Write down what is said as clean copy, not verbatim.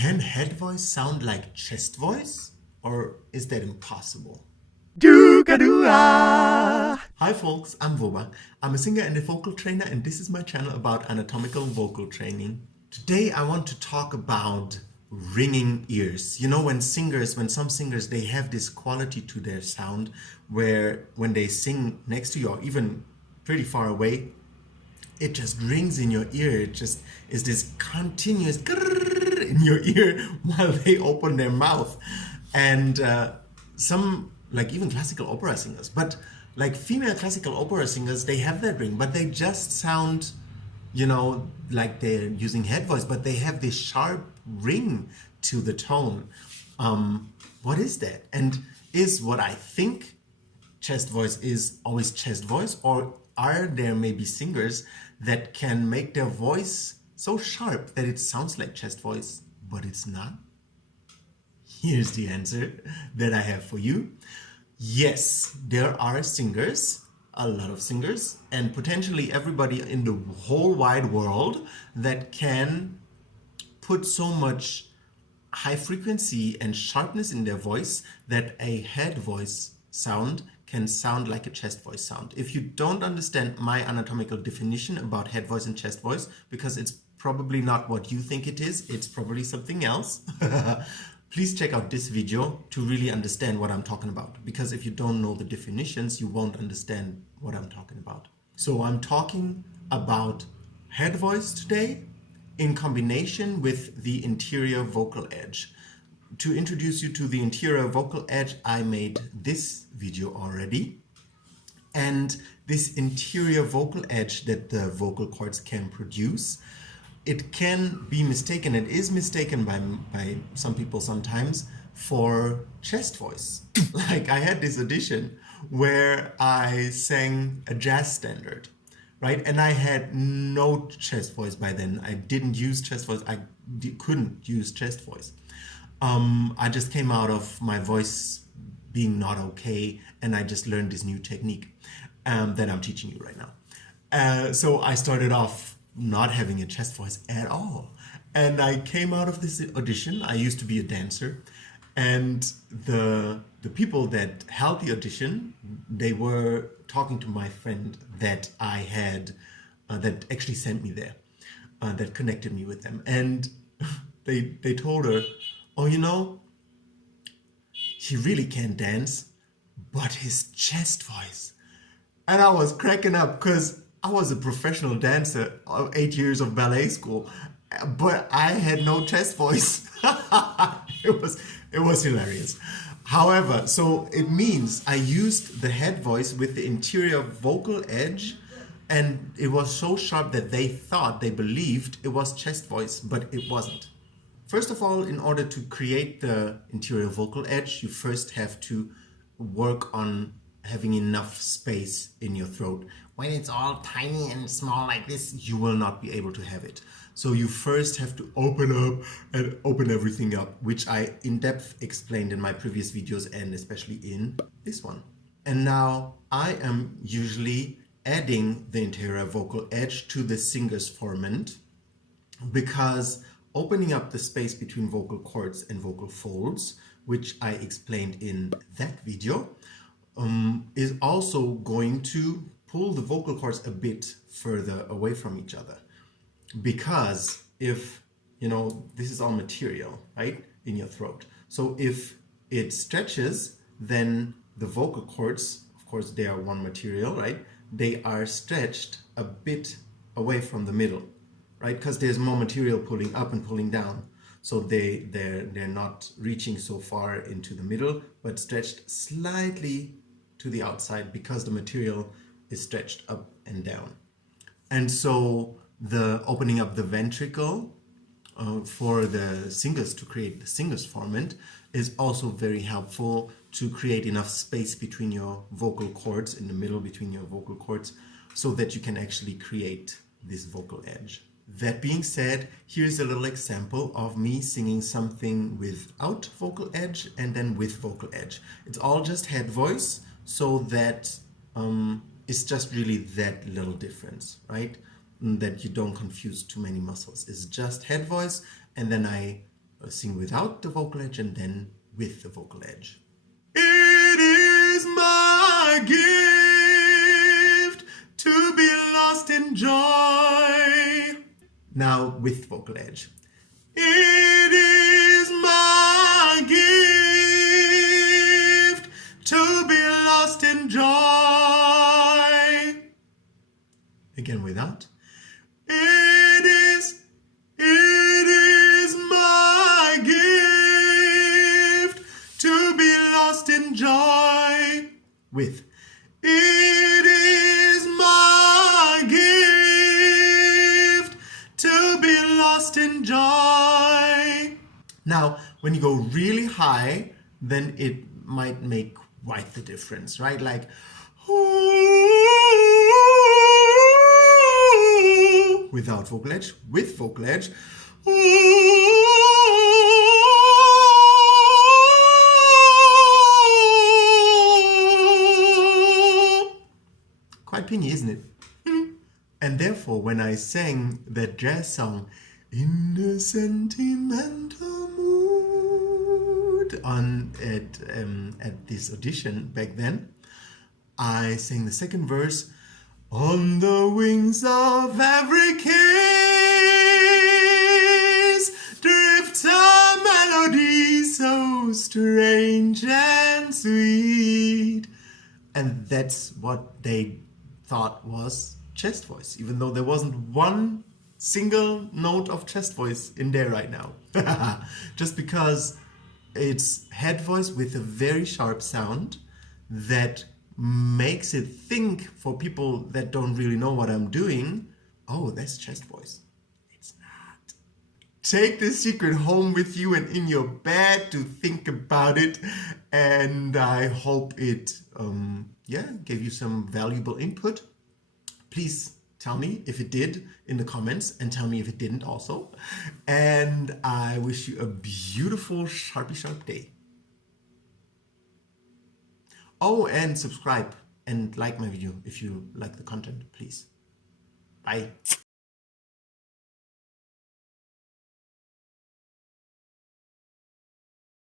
Can head voice sound like chest voice? Or is that impossible? Hi folks, I'm Voba. I'm a singer and a vocal trainer, and this is my channel about anatomical vocal training. Today I want to talk about ringing ears. You know, when some singers, they have this quality to their sound where when they sing next to you or even pretty far away, it just rings in your ear. It just is this continuous grrr in your ear while they open their mouth. And some, like even classical opera singers, but like female classical opera singers, they have that ring, but they just sound, you know, like they're using head voice, but they have this sharp ring to the tone. What is that? And is what I think chest voice is always chest voice, or are there maybe singers that can make their voice so sharp that it sounds like chest voice, but it's not? Here's the answer that I have for you. Yes, there are singers, a lot of singers, and potentially everybody in the whole wide world that can put so much high frequency and sharpness in their voice that a head voice sound can sound like a chest voice sound. If you don't understand my anatomical definition about head voice and chest voice, because it's probably not what you think it is, it's probably something else, please check out this video to really understand what I'm talking about. Because if you don't know the definitions, you won't understand what I'm talking about. So I'm talking about head voice today in combination with the interior vocal edge. To introduce you to the interior vocal edge, I made this video already. And this interior vocal edge that the vocal cords can produce, it can be mistaken, it is mistaken by some people sometimes for chest voice. Like I had this audition where I sang a jazz standard, right? And I had no chest voice by then. I didn't use chest voice. I couldn't use chest voice. I just came out of my voice being not okay, and I just learned this new technique that I'm teaching you right now. So I started off not having a chest voice at all. And I came out of this audition. I used to be a dancer, and the people that held the audition, they were talking to my friend that I had, that actually sent me there, that connected me with them. And they told her, oh, you know, he really can't dance, but his chest voice. And I was cracking up because I was a professional dancer, 8 years of ballet school, but I had no chest voice. It was hilarious. However, so it means I used the head voice with the interior vocal edge, and it was so sharp that they believed it was chest voice, but it wasn't. First of all, in order to create the interior vocal edge, you first have to work on having enough space in your throat. When it's all tiny and small like this, you will not be able to have it. So you first have to open up and open everything up, which I in depth explained in my previous videos and especially in this one. And now I am usually adding the interior vocal edge to the singer's formant, because opening up the space between vocal cords and vocal folds, which I explained in that video, is also going to pull the vocal cords a bit further away from each other. Because if, you know, this is all material, right, in your throat. So if it stretches, then the vocal cords, of course, they are one material, right? They are stretched a bit away from the middle, right? Because there's more material pulling up and pulling down. So they're not reaching so far into the middle, but stretched slightly to the outside because the material is stretched up and down. And so the opening up the ventricle for the singers to create the singer's formant is also very helpful to create enough space between your vocal cords, in the middle between your vocal cords, so that you can actually create this vocal edge. That being said, here's a little example of me singing something without vocal edge and then with vocal edge. It's all just head voice, so that it's just really that little difference, right? That you don't confuse too many muscles. It's just head voice, and then I sing without the vocal edge and then with the vocal edge. It is my gift to be lost in joy. Now with vocal edge. It is my gift to be lost in joy. Again without. It is my gift to be lost in joy. With. It is my gift to be lost in joy. Now, when you go really high, then it might make quite the difference, right? Like, without vocal edge, with vocal edge. Quite pingy, isn't it? And therefore, when I sang that jazz song, In a Sentimental Mood, at this audition back then, I sang the second verse, on the wings of every kiss drifts a melody so strange and sweet. And that's what they thought was chest voice, even though there wasn't one single note of chest voice in there right now. Just because it's head voice with a very sharp sound that makes it think, for people that don't really know what I'm doing, oh, that's chest voice. It's not. Take this secret home with you and in your bed to think about it, and I hope it gave you some valuable input. Please tell me if it did in the comments, and tell me if it didn't also. And I wish you a beautiful sharpy sharp day. Oh, and subscribe and like my video if you like the content, please. Bye.